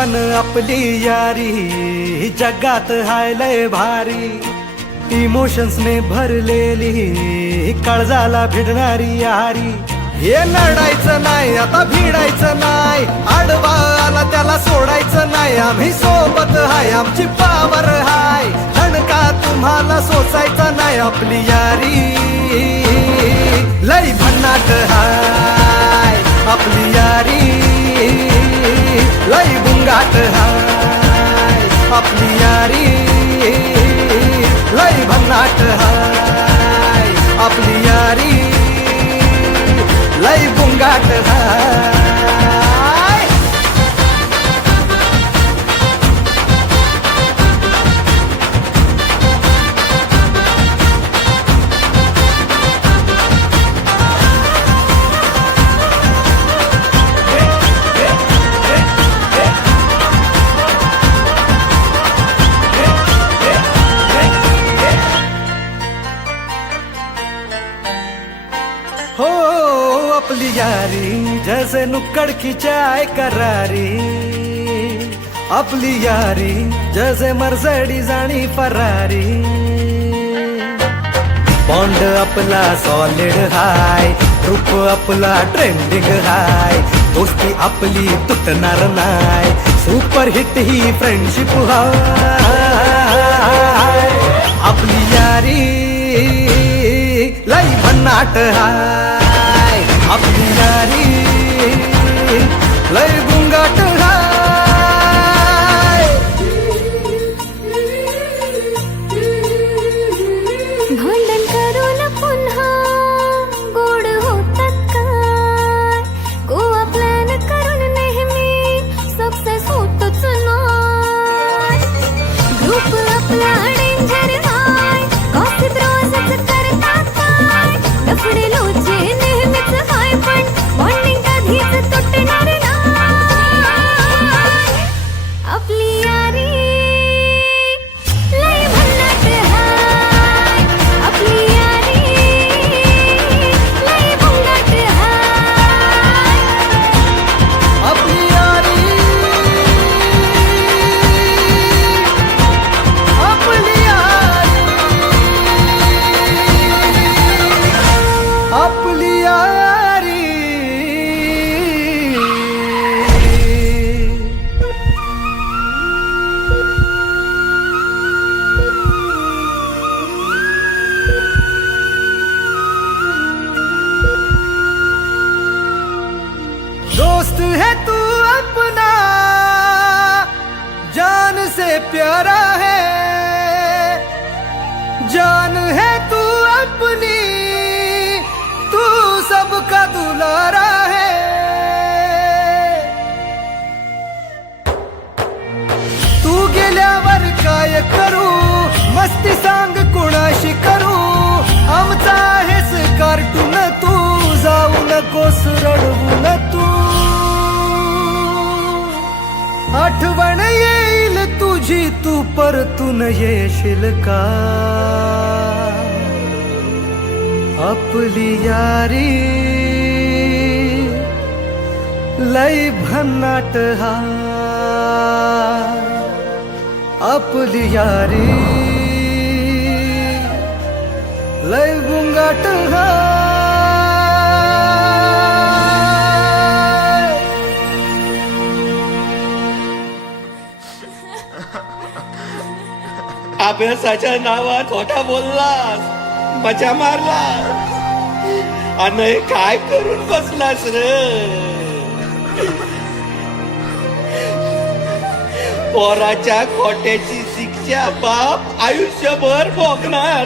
जीवान आपली यारी जगात हाय लय भारी, इमोशन्स ने भरलेली काळजाला भिडणारी यारी. हे लढायचं नाही आता भिडायचं नाही, आडवा आला त्याला सोडायचं नाही. आम्ही सोबत हाय आमची पावर हाय, धणका तुम्हाला सोसायचा नाही. आपली यारी लय भन्नाट हाय, आपली यारी लय बुंगाट हाय. आपली यारी लय भन्नाट हाय, आपली यारी लय बुंगाट हाय. हो अपनी यारी जैसे नुक्कड़ की चाय करारी, अपनी यारी जैसे मर्सिडीज आणि फरारी. बॉन्ड आपला सॉलिड हाय, ग्रुप आपला ट्रेंडिंग हाय, दोस्ती आपली तुटणार नाय, सुपर हिट ही फ्रेंडशिप हाय. आपली यारी लय भन्नाट हाय, आपली यारी लय बुंगाट हाय. भांडण करून पुन्हा गोड होतात काय, गोवा प्लॅन करून नेहमी सक्सेस होतच नाय. ग्रुप आपला डेंजर हाय, गॉसिप रोजच करतात काय, लफडे लोचे नेहमीच हाय, पण बॉन्डिंग कधीच तुटणार नाय. आपली यारी लय भन्नाट हाय, आपली यारी लय बुंगाट हाय. आपली यारी आपली यारी आपली यारी. दोस्त है तू अपना, जान से प्यारा है, जान है तू अपनी, तू सबका दुलारा है. तू गेल्यावर काय करू, मस्ती सांग कोणाशी करू, आमचा आहेस कार्टून तू, जाऊ नकोस रडवून तू. आठवण येईल तुझी तू परतून येशील का, आपली यारी लय भन्नाट हाय, आपली यारी लय बुंगाट हाय. अभ्यासाच्या नावात खोटा बोललास, मजा मारलास आणि काय करून बसलास रे. पोराच्या खोट्याची शिक्षा बाप आयुष्यभर भोगणार.